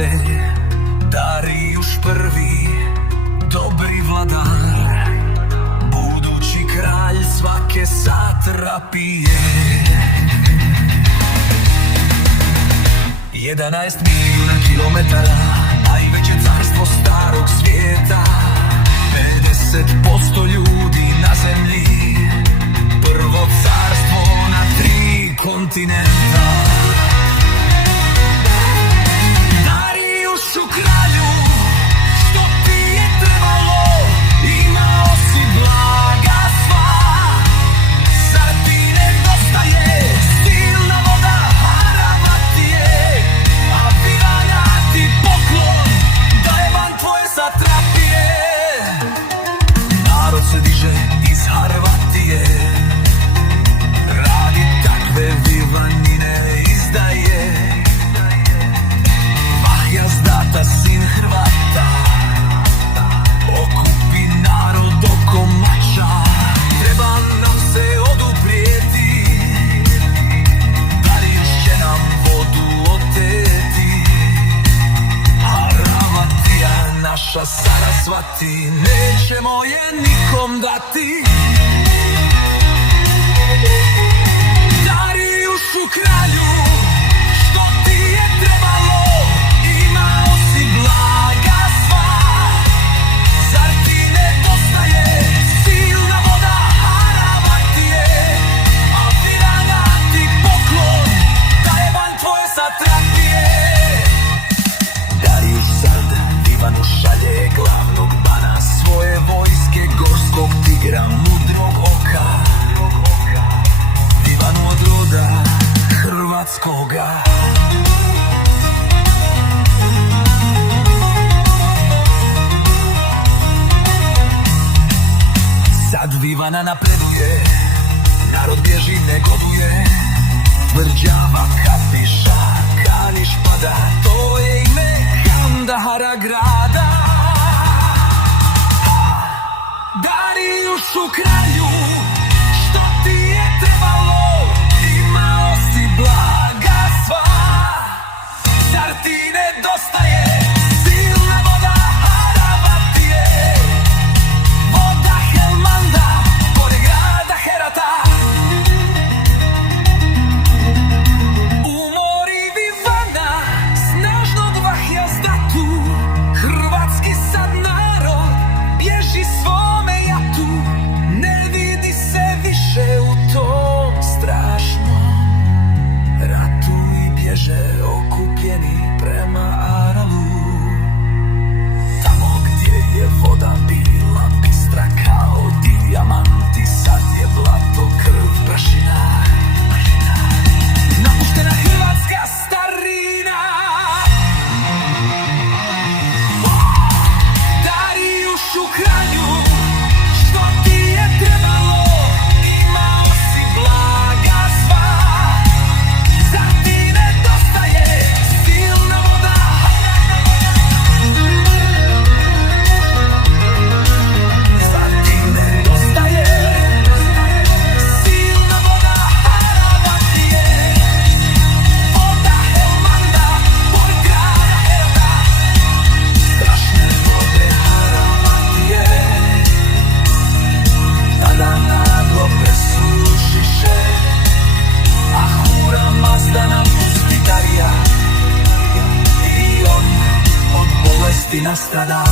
povelj, Darijuš prvi, dobri vladar, budući kralj svake satrapije. 11 milijuna kilometara, najveće carstvo starog svijeta, 50% ljudi na zemlji, prvo carstvo na 3 kontinenta. Darijušu kralju, što ti je trebalo, imao si blaga sva, zar ti nedostaje silna voda, harava ti je, a piranja ti poklon, da je van tvoje satrapije. Narod se diže iz Harvatije, radi takve vilanine izdaje. Vahjazdata, sin Hrvata, okupi narod oko mača, treba nam se oduprijeti, Darijuš će nam vodu oteti, Harvatija naša Sarasvati, nećemo je nikom dati. Darijušu kralju, što ti je trebalo, imao si blaga sva, zar ti nedostaje silna voda, harava ti je, a piranja ti poklon, da je van tvoje satrapije. Darijuš sad divanu šalje glavnog bana svoje vojske, gorskog tigra, mudrog oka, divanu od roda hrvatskoga. Sad Vivana napreduje, narod bježi, negoduje, tvrđava Kapiša, Kališ pada, to je ime Kandahara grada. Darijušu kralju, što ti je trebalo, imao si blaga sva, zar ti nedostaje silna voda, harava ti je, voda Helmanda, pored grada Herata. Umori Vivana, snažnog Vahjazdatu, hrvatski sad narod bježi svome jatu, ne vidi se više u tom strašnom ratu i bježe okupljeni prema Aralu. Tamo gdje je voda bila bistra kao dijamanti, sad je blato, krv, prašina, napuštena hrvatska starina. Darijušu kralju, što ti je trebalo, imao si blaga sva, zar ti nedostaje silna voda, zar ti nedostaje silna voda, harava ti je, voda Helmanda, pored grada Herata, strašne vode harava ti je, tada naglo presušiše, a Hura Mazda nam pusti Darija, i on od bolesti nastrada.